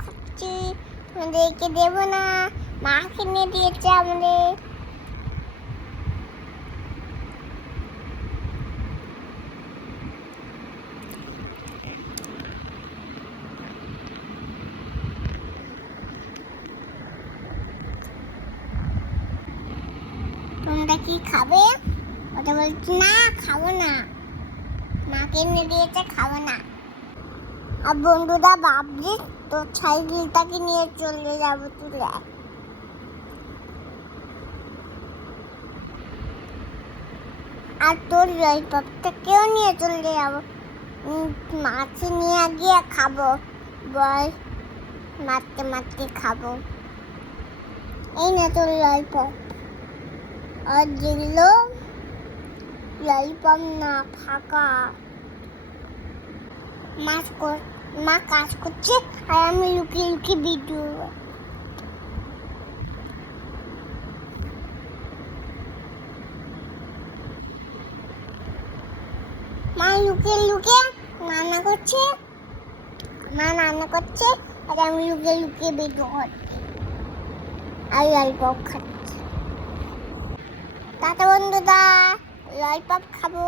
খাচ্ছি, তোমাদেরকে দেবো না, মা কিনে দিয়েছে আমাদের। তোমরা কি খাবে? ওটা বলছি না, খাবো না, মা কিনে দিয়েছে, খাবো না। আর বন্ধুরা ভাবছি তোর সাইকেলটাকে নিয়ে চলে যাবো তুলে। আর তোর ললিপপটাকেও নিয়ে চলে যাবো, মাছ নিয়ে গিয়ে খাবো, বল মারতে মারতে খাবো। এই না তোর ললিপপ। আর যেগুলো ললিপপ না, ফাঁকা। মা কাজ করছে আর আমি লুকিয়ে লুকিয়ে ভিডিও। মা লুকিয়ে লুকিয়ে রান্না করছে, আর আমি লুকিয়ে লুকিয়ে ভিডিও করছি আর ললিপপ খাচ্ছি। টাটা বন্ধুরা, ললিপপ খাবো।